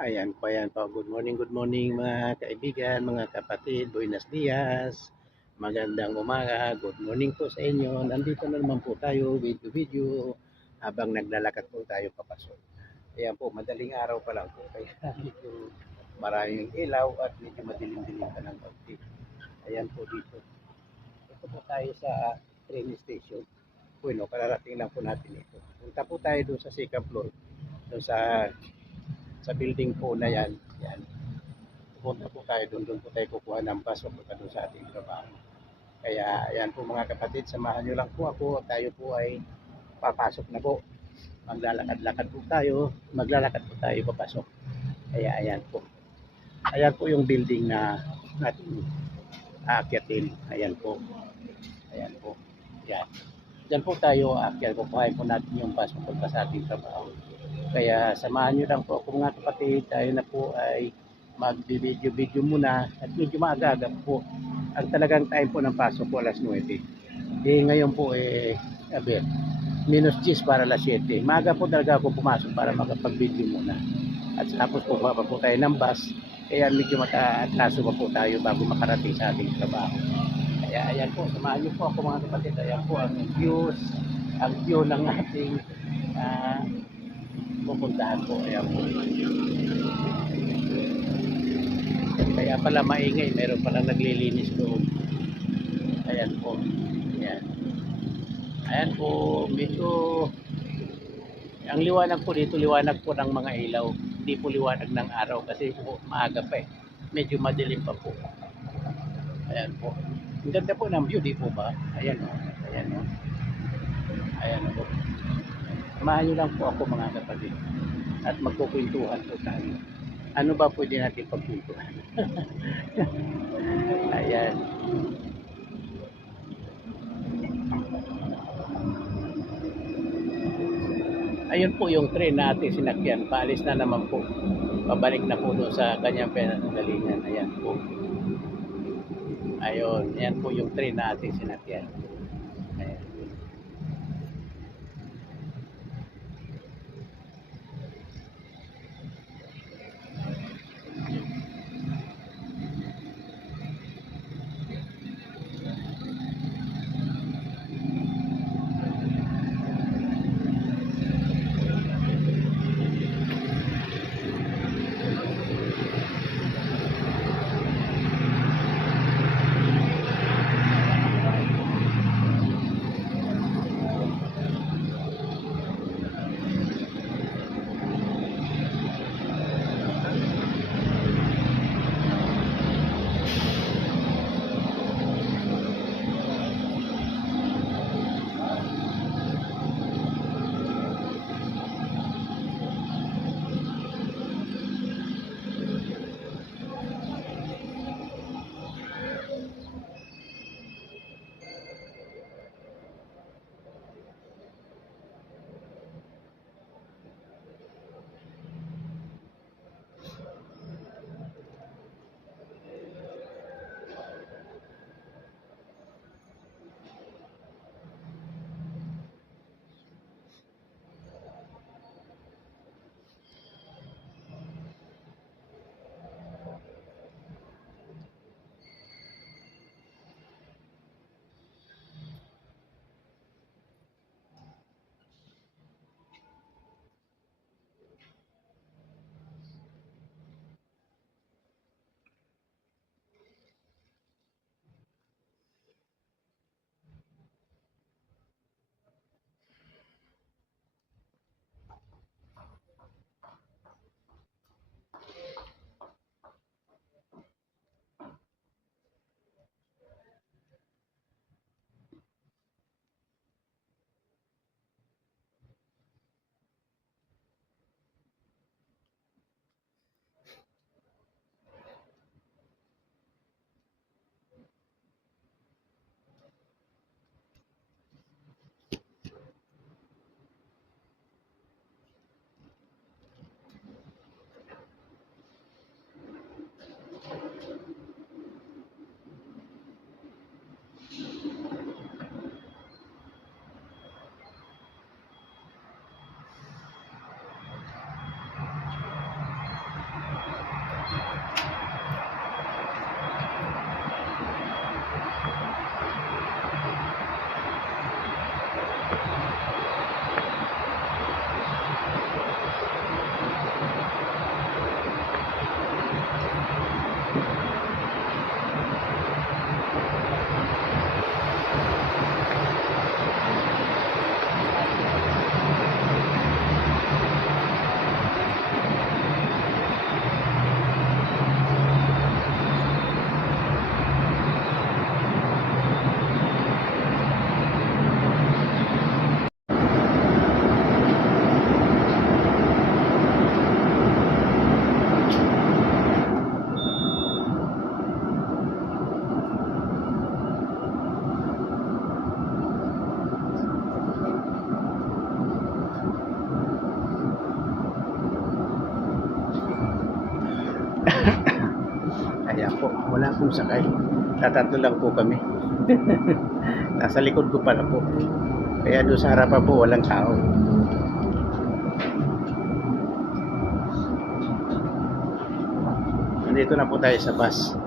Ayan po. Good morning mga kaibigan, mga kapatid. Buenos dias. Magandang umaga. Good morning po sa inyo. Nandito na naman po tayo, video-video, habang naglalakad po tayo papasok. Ayan po, madaling araw pa lang po. Kaya medyo maraming ilaw at medyo madilim-dilim pa ng konti. Ayan po dito. Ito po tayo sa train station. Bueno, kararating lang po natin ito. Punta po tayo doon sa second floor. Doon sa building po na yan. Yan. Pupunta po tayo doon. Doon po tayo kukuha ng bus papunta doon sa ating trabaho. Kaya ayan po mga kapatid, samahan nyo lang po ako. Tayo po ay papasok na po. Maglalakad-lakad po tayo. Maglalakad po tayo papasok. Kaya ayan po. Ayan po yung building na natin aakyatin. Ayan po. Ayan po. Yan. Diyan po tayo aakyat. Kukuhain po natin yung bus papunta sa ating trabaho. Kaya samahan nyo lang po ako mga kapatid. Tayo na po ay mag-video muna at medyo maaga-aga po. Ang talagang time po ng pasok po alas 9. Ngayon po minus 10 para alas 7. Maaga po talaga ako pumasok para makapag-video muna. At tapos po baba po tayo ng bus. Kaya medyo matatraso pa po tayo bago makarating sa ating trabaho. Kaya ayan po, samahan nyo po ako mga kapatid. Ayan po ang view ng ating pupuntahan po. Ayan po. Kaya pala maingay, meron palang naglilinis doon. Ayan po. Ayan. Ayan po, medyo ang liwanag po dito, liwanag po ng mga ilaw. Hindi po liwanag ng araw kasi po maaga pa eh. Medyo madilim pa po. Ayan po. Ang ganda po ng view, di po ba? Ayan o. Ayan o. Ayan o. Samahan nyo lang po ako mga kapatid. At magkukwentuhan po tayo. Ano ba pwede natin pagkwentuhan? Ayan. Ayun po yung train na ating sinakyan. Paalis na naman po. Pabalik na po doon sa kanyang pinagalingan. Ayan po. Ayun. Ayan po yung train na ating sinakyan. Ayan. Kaya po, wala pong sakay. Tatatlo lang po kami. Nasa likod ko pala po. Kaya doon sa harapan po, walang tao. Nandito na po tayo sa bus.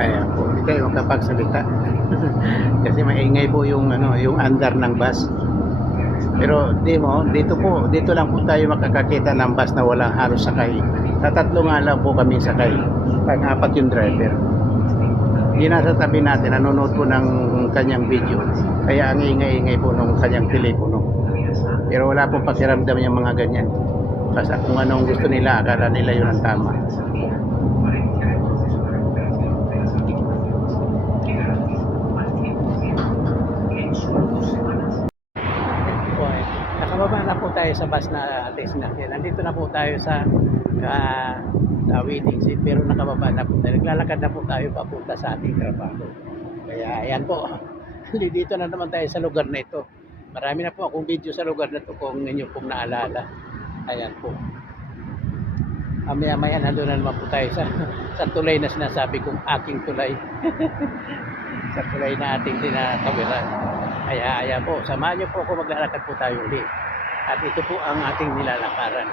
Ayan po, hindi tayo makapagsalita. Kasi maingay po yung yung andar ng bus. Pero dito lang po tayo makakakita ng bus na walang halos sakay. Tatatlo nga lang po kami sakay. Pang-apat yung driver. Hindi nasa tabi natin, nanonood po ng kanyang video. Kaya ang ingay-ingay po ng kanyang telepono. Pero wala pong pakiramdam yung mga ganyan. Basta kung anong gusto nila, akala nila yun ang tama. Nakababa na po tayo sa bus na alis natin. Nandito na po tayo sa waiting seat, pero nakababa na po tayo. Naglalakad na po tayo papunta sa ating trabaho. Kaya ayan po. Dito na naman tayo sa lugar na ito. Marami na po akong video sa lugar na ito kung inyo pong naalala. Ayan po. Maya-maya nandun na naman po tayo sa tulay na sinasabi kong aking tulay. Sa tulay na ating tinatawiran. Kaya ayan po, samahan niyo po ako, maglalakad po tayo ulit. At ito po ang ating nilalakaran.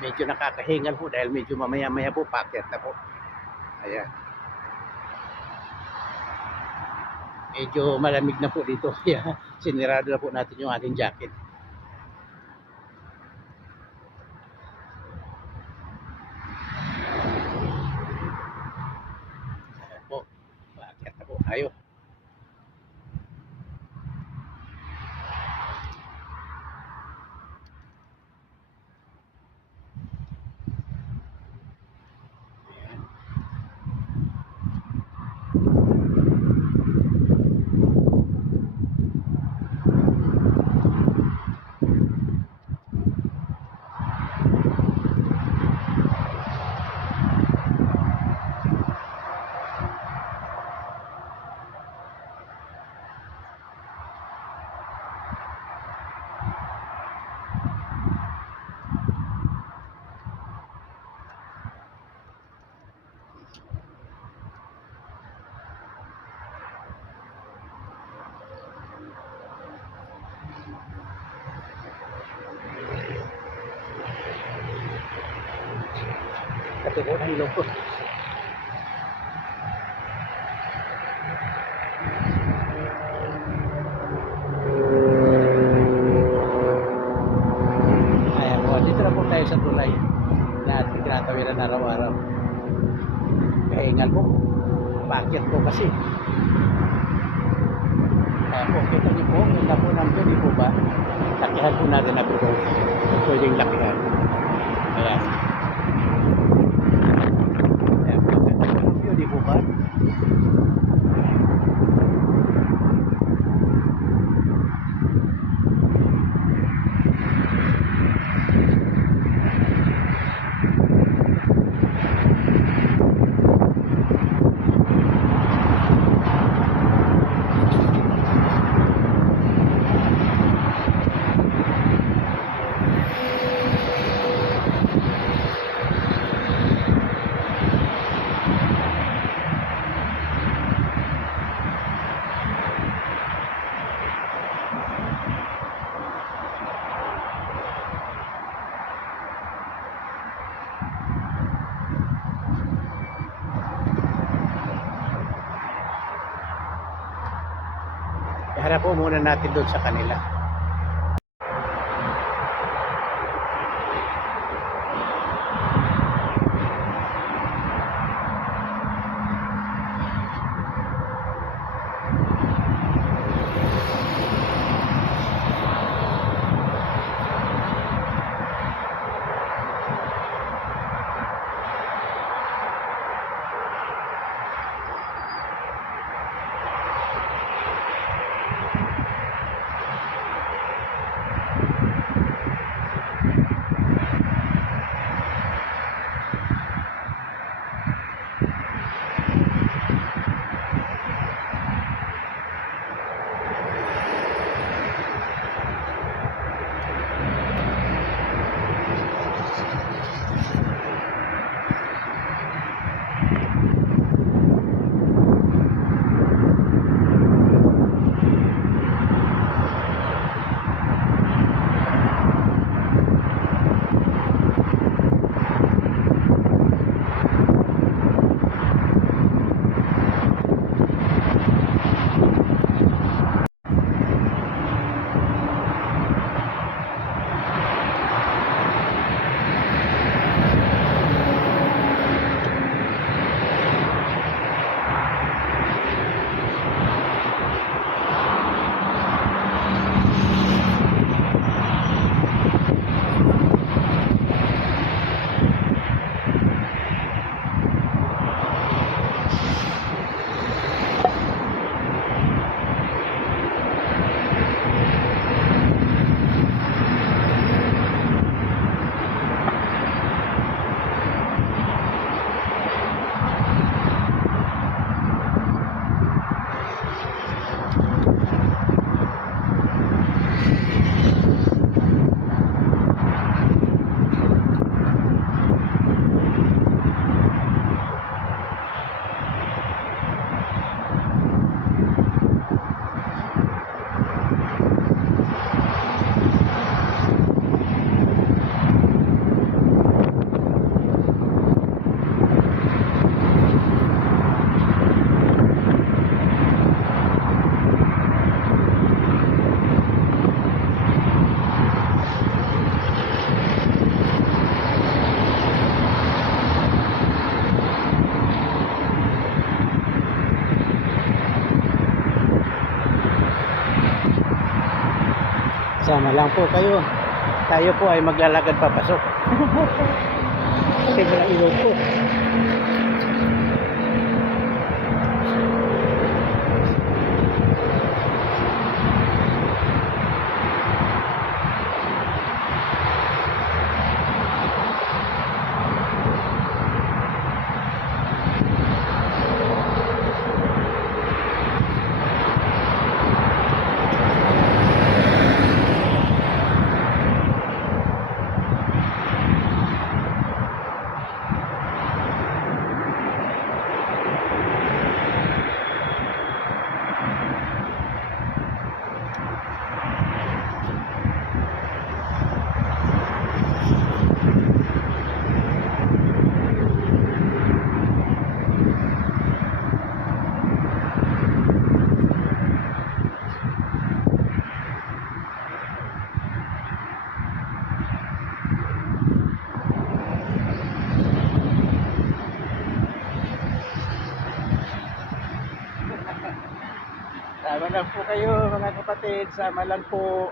Medyo nakakahingal po dahil medyo mamaya-maya po paakyat na po. Ayan. Medyo malamig na po dito. Kaya sinirado na po natin yung ating jacket. Ayan po. Paakyat na po tayo. Katuko ng loko. Ayan po, dito na po tayo sa tulay na natin tinatawiran araw-araw. Kahingal po. Bakit po kasi. Kaya po, kita niyo po, ganda po namin, di po ba? Lakihan po natin na po pwedeng lakihan. Ayan. Ayan po, ganda po ng view, di po ba? Harap po muna natin doon sa kanila. Sama lang po kayo. Tayo po ay maglalakad papasok. Kasi wala ilog po. Sama lang po kayo mga kapatid, sama lang po.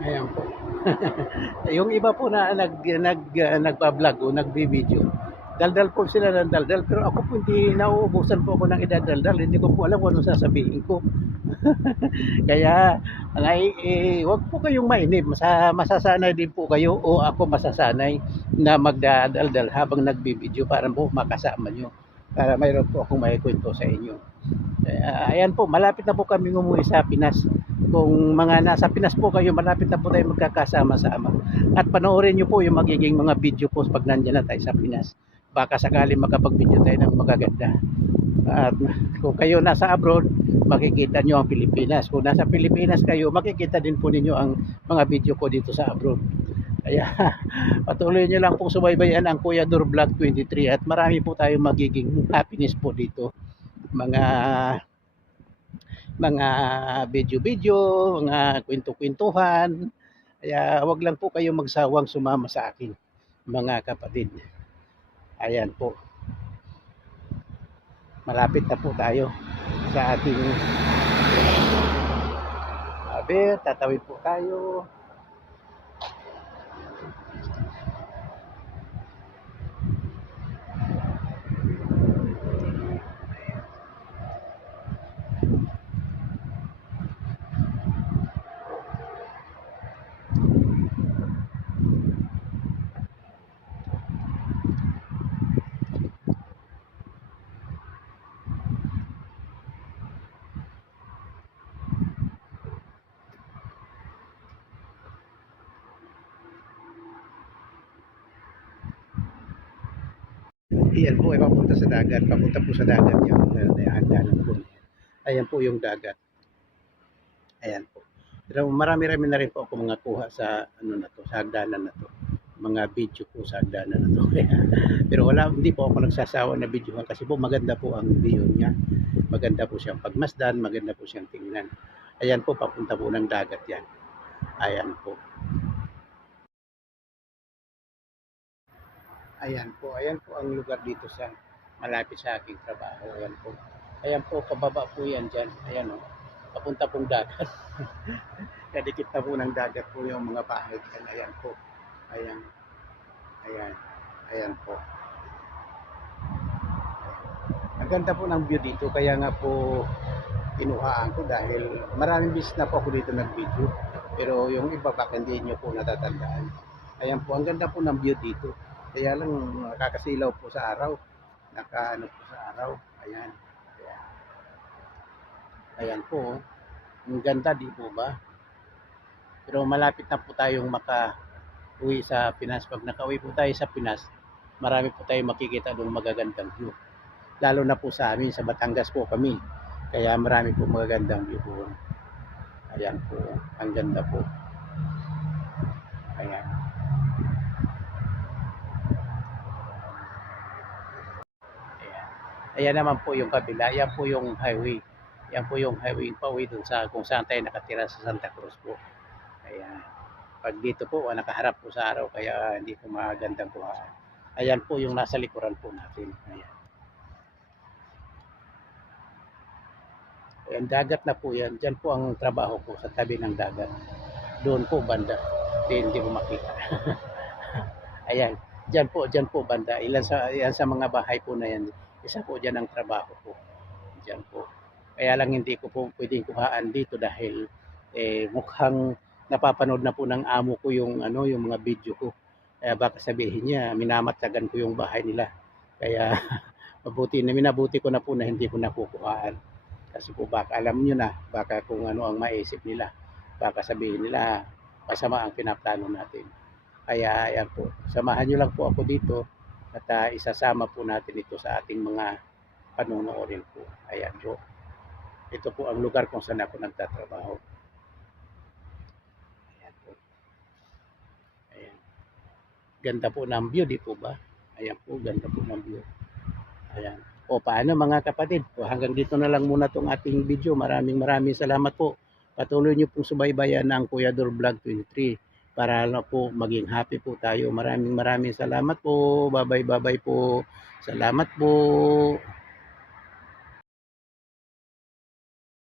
Ayan po. Yung iba po na nagba-vlog o nagbi-video, daldal po sila ng daldal, pero ako po hindi, nauubusan po ako ng idadaldal, hindi ko po alam kung anong sasabihin ko. Kaya wag po kayong mainip, masasanay din po kayo o ako masasanay na magdadaldal habang nagbibideo para po makasama nyo, para mayroon po akong maikwento sa inyo. Ayan po, malapit na po kami umuwi sa Pinas. Kung mga nasa Pinas po kayo, malapit na po tayo magkakasama-sama. At panoorin nyo po yung magiging mga video po pag nandiyan na tayo sa Pinas. Baka sakali makapag-video tayo ng magaganda. At kung kayo nasa abroad, makikita nyo ang Pilipinas. Kung nasa Pilipinas kayo, makikita din po ninyo ang mga video ko dito sa abroad. Kaya patuloy nyo lang po subaybayan ang Kuya Dur Vlog 23 at marami po tayong magiging happiness po dito. Mga video-video, mga kwento-kwentuhan. Kaya wag lang po kayo magsawang sumama sa akin, mga kapatid. Ayan po. Malapit na po tayo sa ating tatawid po tayo. Iyan po ay papunta sa dagat, papunta po sa dagat yung hagdanan po. Ayan po yung dagat. Ayan po. Pero marami-rami na rin po ako mga kuha sa ano na to, sa hagdanan na to. Mga video po sa hagdanan na to. Pero wala, hindi po ako nagsasawa na videohan kasi po maganda po ang view niya. Maganda po siyang pagmasdan, maganda po siyang tingnan. Ayan po, papunta po ng dagat yan. Ayan po. Ayan po ang lugar dito sa malapit sa aking trabaho. Ayan po, pababa po yan dyan. Ayan o, papunta pong dagat. Kadikit na po ng dagat po yung mga bahay dyan. Ayan po. Ayan. Ayan. Ayan po. Ang ganda po ng view dito. Kaya nga po kinuhaan ko dahil maraming bis na po ako dito nag-video. Pero yung iba baka hindi nyo po natatandaan. Ayan po, ang ganda po ng view dito. Kaya lang nakakasilaw po sa araw. Nakaano po sa araw. Ayan. Ayan po. Ang ganda, di po ba? Pero malapit na po tayong maka-uwi sa Pinas. Pag nakauwi po tayo sa Pinas, marami po tayong makikita doon magagandang view. Lalo na po sa amin, sa Batangas po kami. Kaya marami po magagandang view po. Ayan po. Ang ganda po. Ayan. Ayan naman po yung kabila, yan po yung highway. Yan po yung highway pauwi dun sa kung saan tayo nakatira sa Santa Cruz po. Ayan. Pag dito po, nakaharap po sa araw kaya hindi po magandang kuhaan. Ayan po yung nasa likuran po natin. Ayan. Ayan, dagat na po yan. Diyan po ang trabaho ko sa tabi ng dagat. Doon po banda. Hindi mo makita. Ayan. Diyan po banda. Ilan sa mga bahay po na yan. Isa po diyan ang trabaho ko. Diyan po. Kaya lang hindi ko po pwedeng kuhaan dito dahil mukhang napapanood na po ng amo ko yung yung mga video ko. Kaya baka sabihin niya minamatagan ko yung bahay nila. Kaya minabuti ko na po na hindi ko nakukuhaan. Kasi po baka alam niyo na, baka kung ano ang maisip nila. Baka sabihin nila masama ang pinaplano natin. Kaya ayan po, samahan niyo lang po ako dito at isasama po natin ito sa ating mga panonoorin po. Ayan po. Ito po ang lugar kung saan ako nagtatrabaho. Ayan po. Ayan. Ganda po ng view, di po ba? Ayan po, ganda po ng view. Ayan. O paano mga kapatid? O, hanggang dito na lang muna tong ating video. Maraming salamat po. Patuloy niyo pong subaybayan ng Kuya Dor Vlog 23 para po maging happy po tayo. Maraming salamat po. Bye bye po. Salamat po.